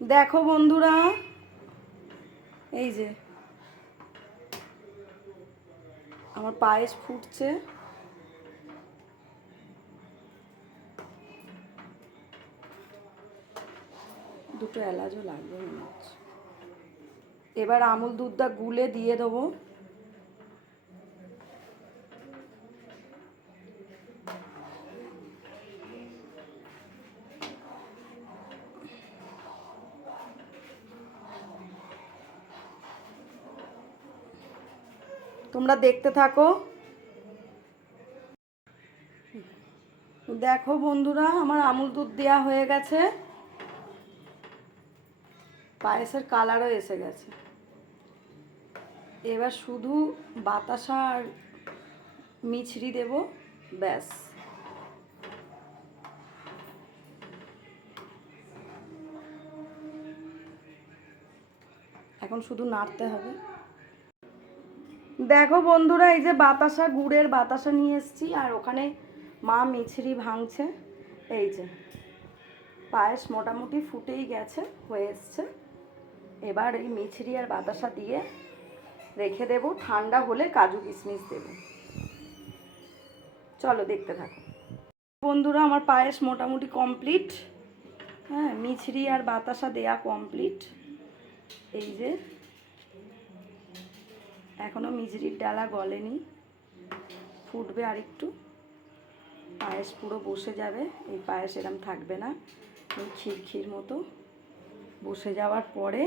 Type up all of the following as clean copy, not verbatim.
দেখো বন্ধুরা, এই যে আমার পায়েস ফুটছে। দুটো এলাচও লাগবে মনে হচ্ছে। এবার আমুল দুধটা গুলে দিয়ে দেবো। তোমরা দেখতে থাকো। দেখো বন্ধুরা, আমার আমুল দুধ দেওয়া হয়ে গেছে, পায়েসের কালারও এসে গেছে। এবার শুধু বাতাসা আর মিছরি দেব, ব্যাস। এখন শুধু নাড়তে হবে। দেখো বন্ধুরা, এই যে বাতাসা, গুড়ের বাতাসা নিয়ে এসেছি, আর ওখানে মা মিছরি ভাঙছে। এই যে পায়েস মোটামুটি ফুটেই গেছে, হয়ে এসছে। এবার এই মিছরি আর বাতাসা দিয়ে রেখে দেব, ঠান্ডা হলে কাজু কিশমিশ দেব। চলো দেখতে থাকো বন্ধুরা, আমার পায়েস মোটামুটি কমপ্লিট। হ্যাঁ, মিছরি আর বাতাসা দেয়া কমপ্লিট। এই যে এখনও মিছরির ডালা গলেনি, ফুটবে আর একটু, পায়েস পুরো বসে যাবে। এই পায়েস এরম থাকবে না, এই ক্ষীর ক্ষীর মতো বসে যাওয়ার পরে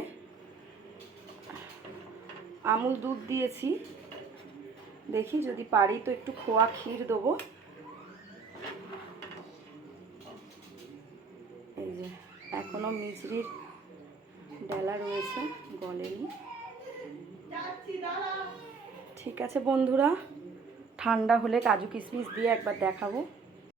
আমুল দুধ দিয়েছি, দেখি যদি পারি তো একটু খোয়া ক্ষীর দেবো। এই যে এখনও মিছরির ডালা রয়েছে, গলেনি। ঠিক আছে বন্ধুরা, ঠান্ডা হলে কাজু কিশমিশ দিয়ে একবার দেখাবো।